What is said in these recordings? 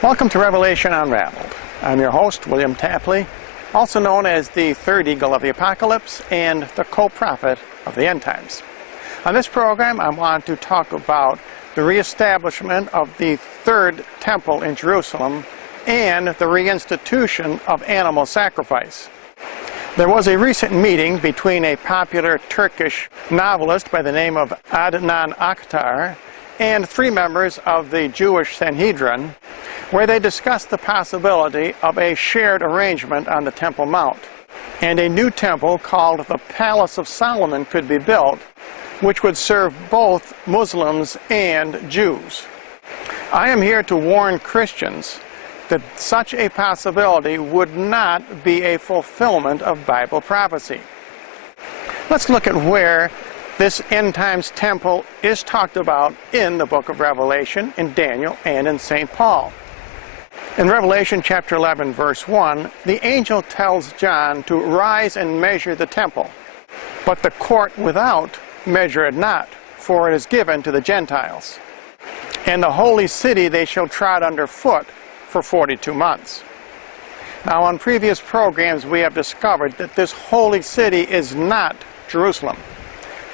Welcome to Revelation Unraveled. I'm your host, William Tapley, also known as the third eagle of the apocalypse and the co-prophet of the end times. On this program, I want to talk about the reestablishment of the third temple in Jerusalem and the reinstitution of animal sacrifice. There was a recent meeting between a popular Turkish novelist by the name of Adnan Akhtar and three members of the Jewish Sanhedrin, where they discussed the possibility of a shared arrangement on the Temple Mount, and a new temple called the Palace of Solomon could be built, which would serve both Muslims and Jews. I am here to warn Christians that such a possibility would not be a fulfillment of Bible prophecy. Let's look at where this end times temple is talked about in the book of Revelation, in Daniel, and in St. Paul. In Revelation chapter 11, verse 1, the angel tells John to rise and measure the temple, but the court without measure it not, for it is given to the Gentiles. And the holy city they shall trod under foot for 42 months. Now, on previous programs, we have discovered that this holy city is not Jerusalem.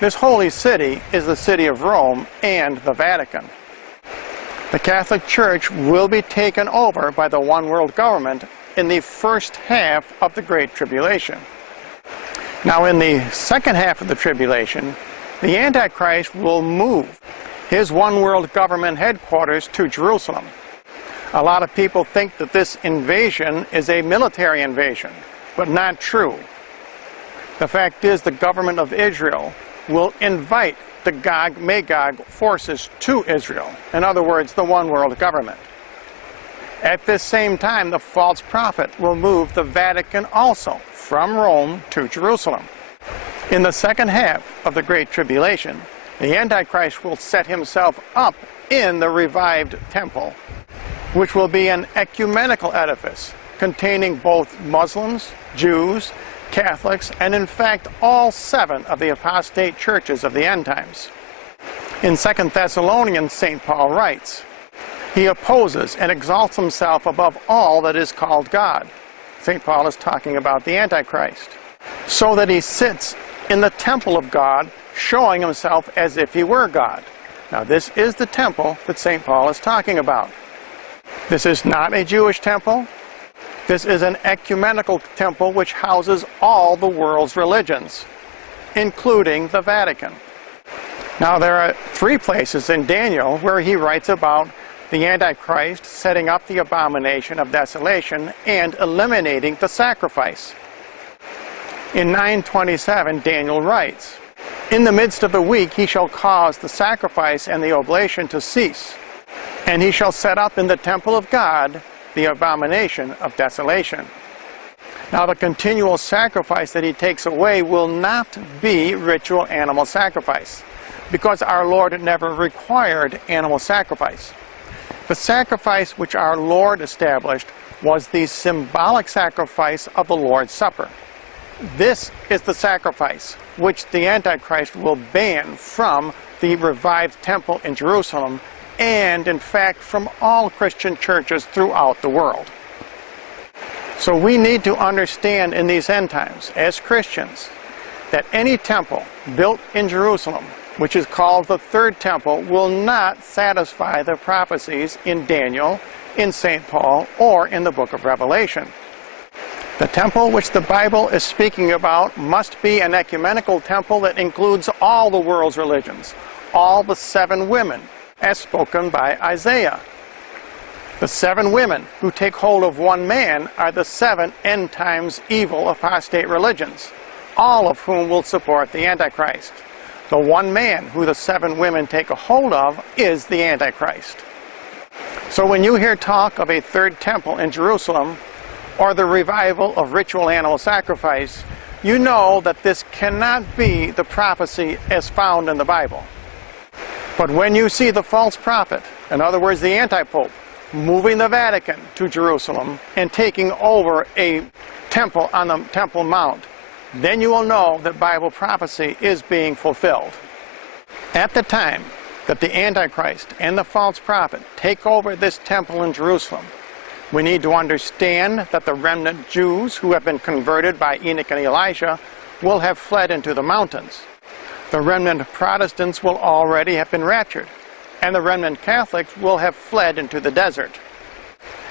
This holy city is the city of Rome and the Vatican. The Catholic Church will be taken over by the one world government in the first half of the Great Tribulation. Now, in the second half of the tribulation, the Antichrist will move his one world government headquarters to Jerusalem. A lot of people think that this invasion is a military invasion, but not true. The fact is, the government of Israel will invite the Gog-Magog forces to Israel. In other words, the one world government. At this same time, the false prophet will move the Vatican also from Rome to Jerusalem. In the second half of the Great Tribulation, the Antichrist will set himself up in the revived temple, which will be an ecumenical edifice containing both Muslims, Jews, Catholics, and in fact all 7 of the apostate churches of the end times. In 2 Thessalonians, St. Paul writes, "He opposes and exalts himself above all that is called God." St. Paul is talking about the Antichrist. "So that he sits in the temple of God, showing himself as if he were God." Now, this is the temple that St. Paul is talking about. This is not a Jewish temple. This is an ecumenical temple which houses all the world's religions, including the Vatican. Now, there are 3 places in Daniel where he writes about the Antichrist setting up the abomination of desolation and eliminating the sacrifice. In 9:27, Daniel writes, "In the midst of the week he shall cause the sacrifice and the oblation to cease, and he shall set up in the temple of God the abomination of desolation." Now, the continual sacrifice that he takes away will not be ritual animal sacrifice, because our Lord never required animal sacrifice. The sacrifice which our Lord established was the symbolic sacrifice of the Lord's Supper. This is the sacrifice which the Antichrist will ban from the revived temple in Jerusalem, and in fact from all Christian churches throughout the world. So we need to understand in these end times, as Christians, that any temple built in Jerusalem, which is called the third temple, will not satisfy the prophecies in Daniel, in St. Paul, or in the book of Revelation. The temple which the Bible is speaking about must be an ecumenical temple that includes all the world's religions, all the 7 women, as spoken by Isaiah. The 7 women who take hold of one man are the 7 end times evil apostate religions, all of whom will support the Antichrist. The one man who the 7 women take a hold of is the Antichrist. So when you hear talk of a third temple in Jerusalem, or the revival of ritual animal sacrifice, you know that this cannot be the prophecy as found in the Bible. But when you see the false prophet, in other words the anti-pope, moving the Vatican to Jerusalem and taking over a temple on the Temple Mount, then you will know that Bible prophecy is being fulfilled. At the time that the Antichrist and the false prophet take over this temple in Jerusalem, we need to understand that the remnant Jews who have been converted by Enoch and Elijah will have fled into the mountains. The remnant Protestants will already have been raptured, and the remnant Catholics will have fled into the desert.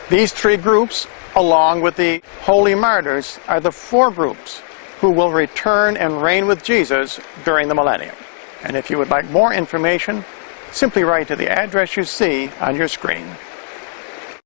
These three groups, along with the holy martyrs, are the four groups who will return and reign with Jesus during the millennium. And if you would like more information, simply write to the address you see on your screen.